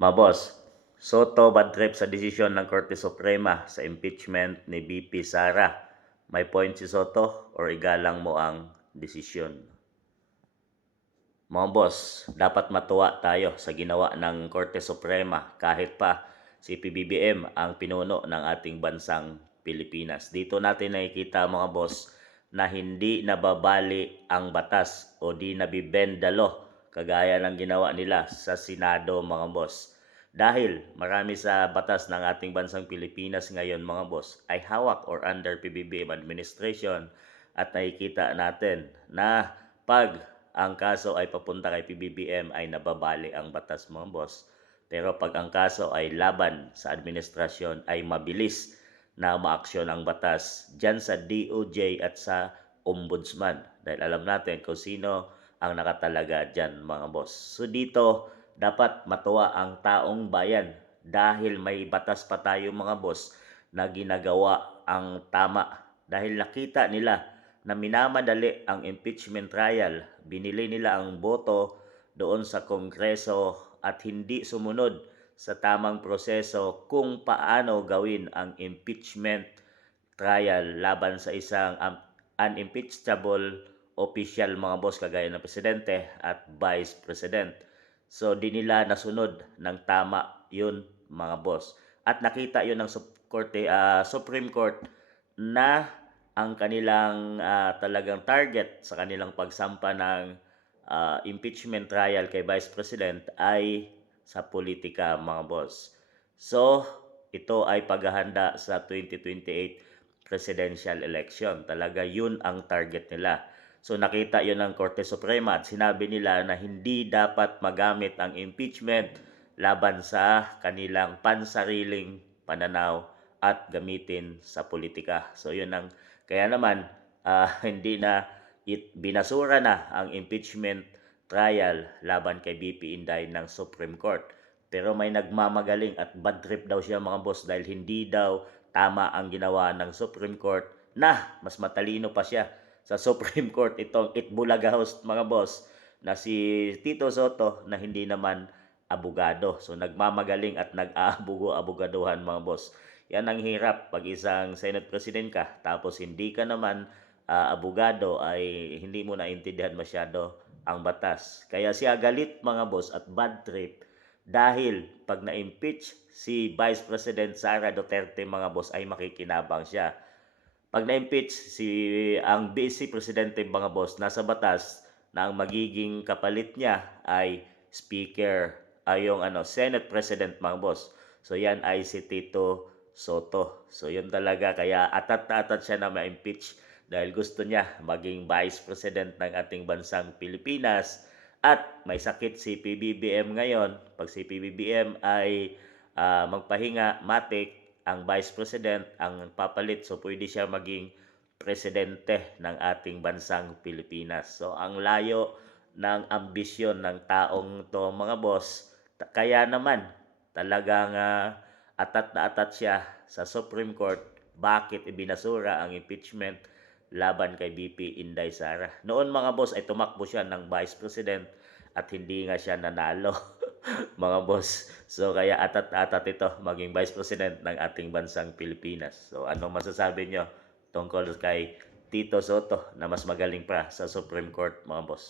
Mga boss, Soto bad trip sa desisyon ng Korte Suprema sa impeachment ni VP Sara. May point si Soto or igalang mo ang desisyon? Mga boss, dapat matuwa tayo sa ginawa ng Korte Suprema kahit pa si PBBM ang pinuno ng ating bansang Pilipinas. Dito natin nakikita mga boss na hindi nababali ang batas o di nabibend the law kagaya ng ginawa nila sa Senado mga boss. Dahil marami sa batas ng ating bansang Pilipinas ngayon mga boss ay hawak or under PBBM administration at nakikita natin na pag ang kaso ay papunta kay PBBM ay nababali ang batas mga boss. Pero pag ang kaso ay laban sa administrasyon ay mabilis na maaksyon ang batas dyan sa DOJ at sa Ombudsman. Dahil alam natin kung sino ang nakatalaga dyan mga boss. So dito dapat matuwa ang taong bayan dahil may batas pa tayo mga boss na ginagawa ang tama. Dahil nakita nila na minamadali ang impeachment trial, binili nila ang boto doon sa Kongreso at hindi sumunod sa tamang proseso kung paano gawin ang impeachment trial laban sa isang unimpeachable official mga boss kagaya ng presidente at vice president. So di nila nasunod ng tama yun mga boss. At nakita yun ng Supreme Court na ang kanilang talagang target sa kanilang pagsampa ng impeachment trial kay Vice President ay sa politika mga boss. So, ito ay paghahanda sa 2028 presidential election. Talaga yun ang target nila. So nakita yun ng Korte Suprema at sinabi nila na hindi dapat magamit ang impeachment laban sa kanilang pansariling pananaw at gamitin sa politika. So yun ang kaya naman hindi na binasura na ang impeachment trial laban kay BP Inday ng Supreme Court. Pero may nagmamagaling at bad trip daw siya mga boss dahil hindi daw tama ang ginawa ng Supreme Court na mas matalino pa siya sa Supreme Court itong Itbulaga host mga boss na si Tito Soto na hindi naman abogado. So nagmamagaling at nag-aabugo-abogaduhan mga boss. Yan ang hirap pag isang Senate President ka tapos hindi ka naman abogado ay hindi mo naintindihan masyado ang batas. Kaya siya galit mga boss at bad trip dahil pag na-impeach si Vice President Sara Duterte mga boss ay makikinabang siya. Pag na-impeach ang Vice Presidente mga boss, nasa batas na ang magiging kapalit niya ay Speaker ay yung Senate President mga boss. So yan ay si Tito Soto. So yun talaga kaya atat na atat siya na ma-impeach dahil gusto niya maging Vice President ng ating bansang Pilipinas at may sakit si PBBM ngayon. Pag si PBBM ay magpahinga, matik, ang Vice President ang papalit. So pwede siya maging presidente ng ating bansang Pilipinas. So ang layo ng ambisyon ng taong to mga boss. Kaya naman talagang atat na atat siya sa Supreme Court. Bakit ibinasura ang impeachment laban kay BP Inday Sara? Noon mga boss ay tumakbo siya ng Vice President at hindi nga siya nanalo. Mga boss. So kaya atat-atat ito maging Vice President ng ating bansang Pilipinas. So ano masasabi nyo tungkol kay Tito Soto na mas magaling pa sa Supreme Court mga boss?